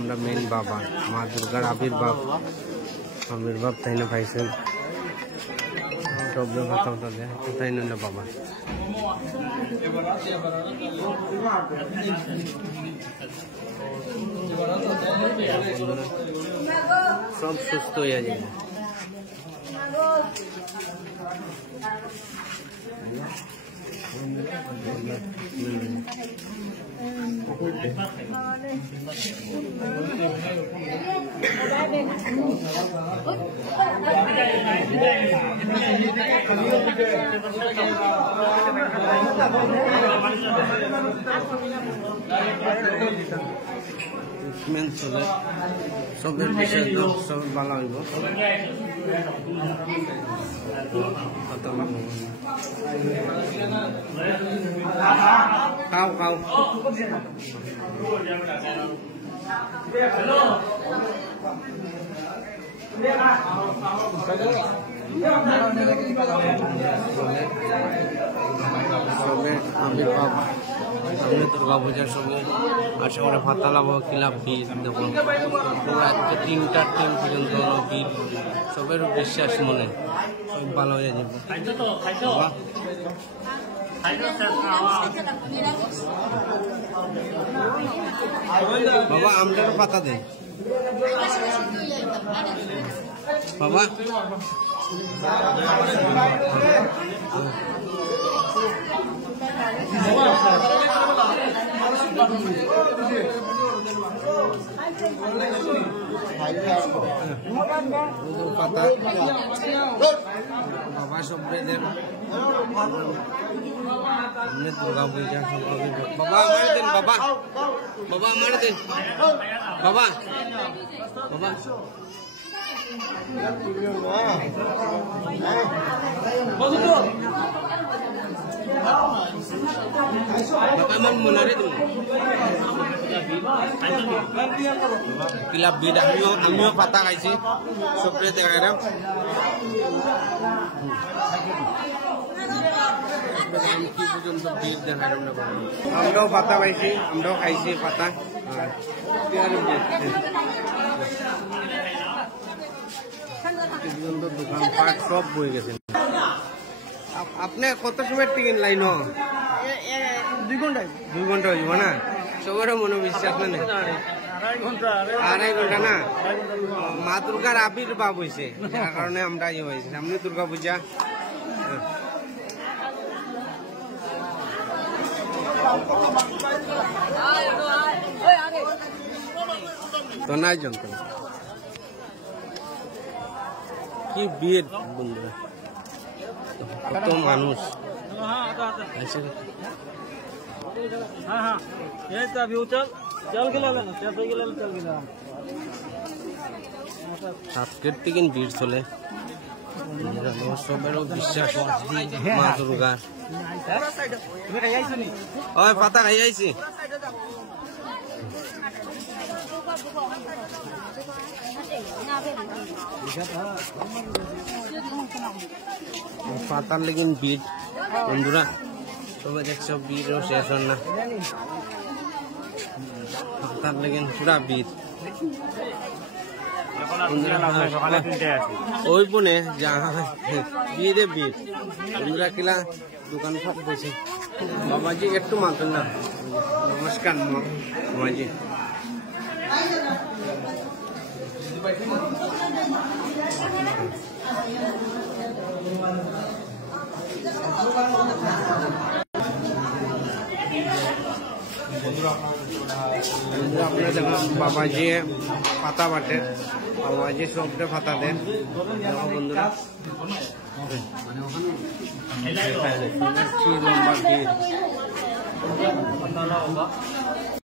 আমরা মেন বাবা মা দুর্গার আবির্ভাব তাই না পাইছেন সব কথা দেয় তাই না বাবা সব সুস্থ হয়ে যাবে সবের বিষয় সব ভালো হইব খাও খাও আবির্ভাব সামনে দুর্গা পূজার সঙ্গে আর সঙ্গে ভাতা লাভ কিলাভ ভিড় দেখুন 3টা টিম পর্যন্ত ভিড় সবের বিশ্বাস মনে সব ভালো হয়ে যাবে বাবা আমটার পাতা দে বাবা পাতা বাবা সব দুর্গা পূজা বাবা আমার দেন বাবা বাবা আমার দেন বাবা বাবা আমার মনে রে তুমি কিলা বিড আমিও পাতা খাইছি সবরে দেখাইলাম কি পর্যন্ত বিড দেখাইলাম না আমরাও পাতা পাইছি আমরাও খাইছি পাতা দোকানপাট সব বয়ে গেছে আপনি কত সময় টিকিট লাইন 2 ঘন্টা হইব না সবার মনোবিশ্বাস না আড়াই ঘন্টা না মা দুর্গার আবির্ভাব হয়েছে যার কারণে আমরা ইয়ে হয়েছি সামনে দুর্গা পূজা তো নাই যন্ত্রণা কি ভিড় বন্ধুরা কত মানুষ আজকের থেকে ভিড় চলে সবেরও বিশ্বাস মা দুর্গার ওই পাতা খাই আইছি পাতার লেগিন ভিড় বন্ধুরা সবাই দেখছো ভিড়ও শেষ হন না পাতার লেগিন পুরা ভিড় ওই বনে ভিড়ে ভিড় বন্ধুরা কিলা দোকান সব বেশি বাবাজি একটু মানতেন না নমস্কার বাবাজি আপনার দেখলাম বাবাজি পাতা বাটে বাবাজি সবটা পাতা দেন বন্ধুরা লম্বা